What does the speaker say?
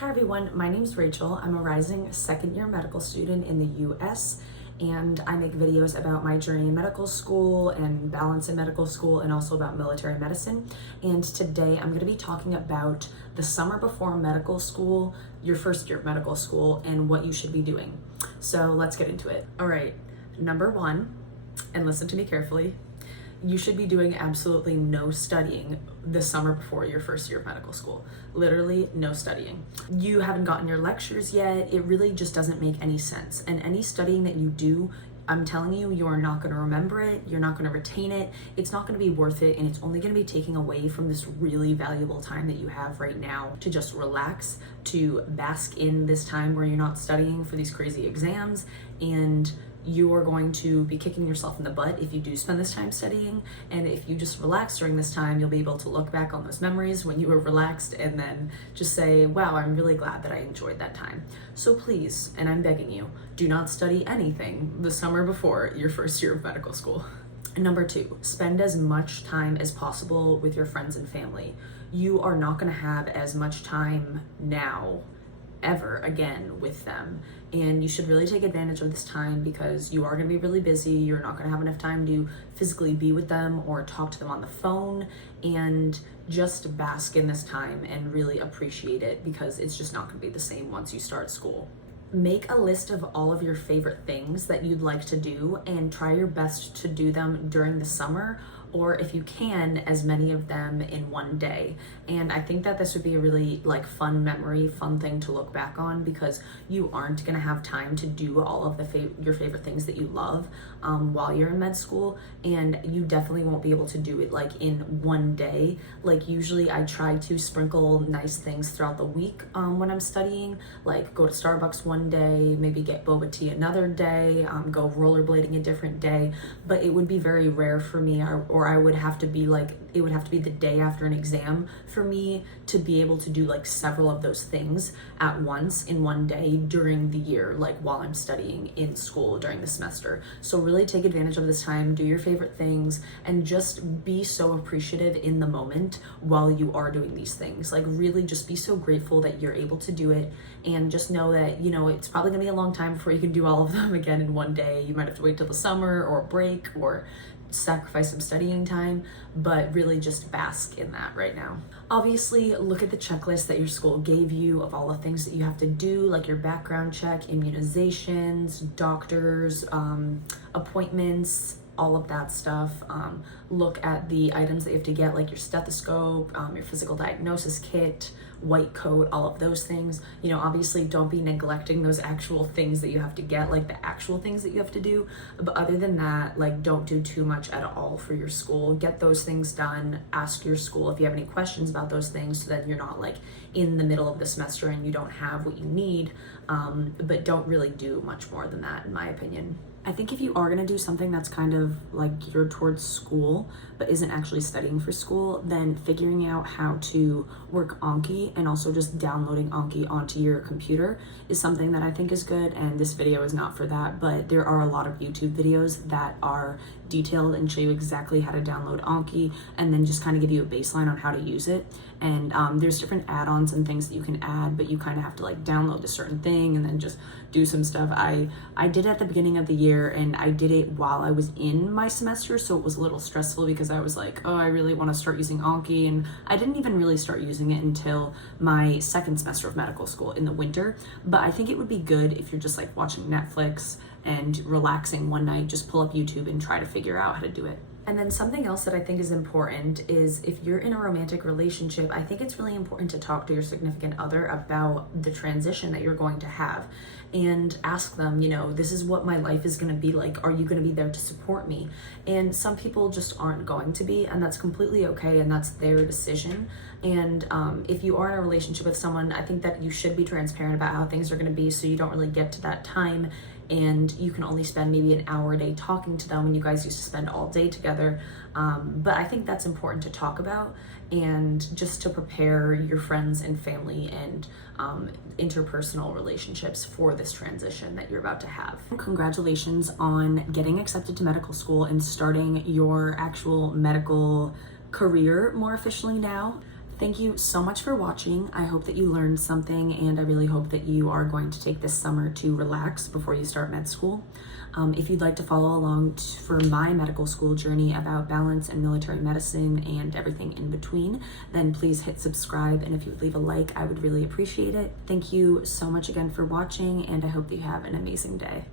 Hi everyone, my name is Rachel. I'm a rising second year medical student in the US, and I make videos about my journey in medical school and balance in medical school and also about military medicine. And today I'm going to be talking about the summer before medical school, your first year of medical school, and what you should be doing. So let's get into it. All right, number one, and listen to me carefully, you should be doing absolutely no studying the summer before your first year of medical school. Literally no studying. You haven't gotten your lectures yet. It really just doesn't make any sense. And any studying that you do, I'm telling you, you're not going to remember it. You're not going to retain it. It's not going to be worth it. And it's only going to be taking away from this really valuable time that you have right now to just relax, to bask in this time where you're not studying for these crazy exams. And you are going to be kicking yourself in the butt if you do spend this time studying. And if you just relax during this time, you'll be able to look back on those memories when you were relaxed and then just say, wow, I'm really glad that I enjoyed that time. So please, and I'm begging you, do not study anything the summer before your first year of medical school. And number two, spend as much time as possible with your friends and family. You are not going to have as much time now ever again with them, and you should really take advantage of this time because you are going to be really busy. You're not going to have enough time to physically be with them or talk to them on the phone, and just bask in this time and really appreciate it because it's just not going to be the same once you start school. Make a list of all of your favorite things that you'd like to do and try your best to do them during the summer, or if you can, as many of them in one day. And I think that this would be a really fun memory, fun thing to look back on because you aren't gonna have time to do all of your favorite things that you love while you're in med school, and you definitely won't be able to do it in one day. Usually I try to sprinkle nice things throughout the week when I'm studying, like go to Starbucks one day, maybe get boba tea another day, go rollerblading a different day, but it would be very rare for me, or I would have to be it would have to be the day after an exam for me to be able to do several of those things at once in one day during the year, while I'm studying in school during the semester. So really take advantage of this time, do your favorite things, and just be so appreciative in the moment while you are doing these things. Really just be so grateful that you're able to do it, and just know that, it's probably gonna be a long time before you can do all of them again in one day. You might have to wait till the summer or break or sacrifice some studying time, but really just bask in that right now. Obviously, look at the checklist that your school gave you of all the things that you have to do, like your background check, immunizations, doctors, appointments, all of that stuff. Look at the items that you have to get, like your stethoscope, your physical diagnosis kit, white coat, all of those things. Obviously don't be neglecting those actual things that you have to get, the actual things that you have to do. But other than that, don't do too much at all for your school. Get those things done. Ask your school if you have any questions about those things so that you're not in the middle of the semester and you don't have what you need. But don't really do much more than that, in my opinion. I think if you are going to do something that's kind of geared towards school but isn't actually studying for school, then figuring out how to work Anki and also just downloading Anki onto your computer is something that I think is good, and this video is not for that, but there are a lot of YouTube videos that are detailed and show you exactly how to download Anki and then just kind of give you a baseline on how to use it. And there's different add-ons and things that you can add, but you kind of have to download a certain thing and then just do some stuff. I did it at the beginning of the year, and I did it while I was in my semester, so it was a little stressful because I was like, oh, I really want to start using Anki, and I didn't even really start using it until my second semester of medical school in the winter. But I think it would be good if you're just watching Netflix and relaxing one night, just pull up YouTube and try to figure out how to do it. And then something else that I think is important is if you're in a romantic relationship, I think it's really important to talk to your significant other about the transition that you're going to have and ask them, this is what my life is going to be like. Are you going to be there to support me? And some people just aren't going to be, and that's completely okay, and that's their decision. And if you are in a relationship with someone, I think that you should be transparent about how things are going to be so you don't really get to that time and you can only spend maybe an hour a day talking to them when you guys used to spend all day together. But I think that's important to talk about, and just to prepare your friends and family and interpersonal relationships for this transition that you're about to have. Congratulations on getting accepted to medical school and starting your actual medical career more officially now. Thank you so much for watching. I hope that you learned something, and I really hope that you are going to take this summer to relax before you start med school. If you'd like to follow along for my medical school journey about balance and military medicine and everything in between, then please hit subscribe, and if you would leave a like, I would really appreciate it. Thank you so much again for watching, and I hope that you have an amazing day.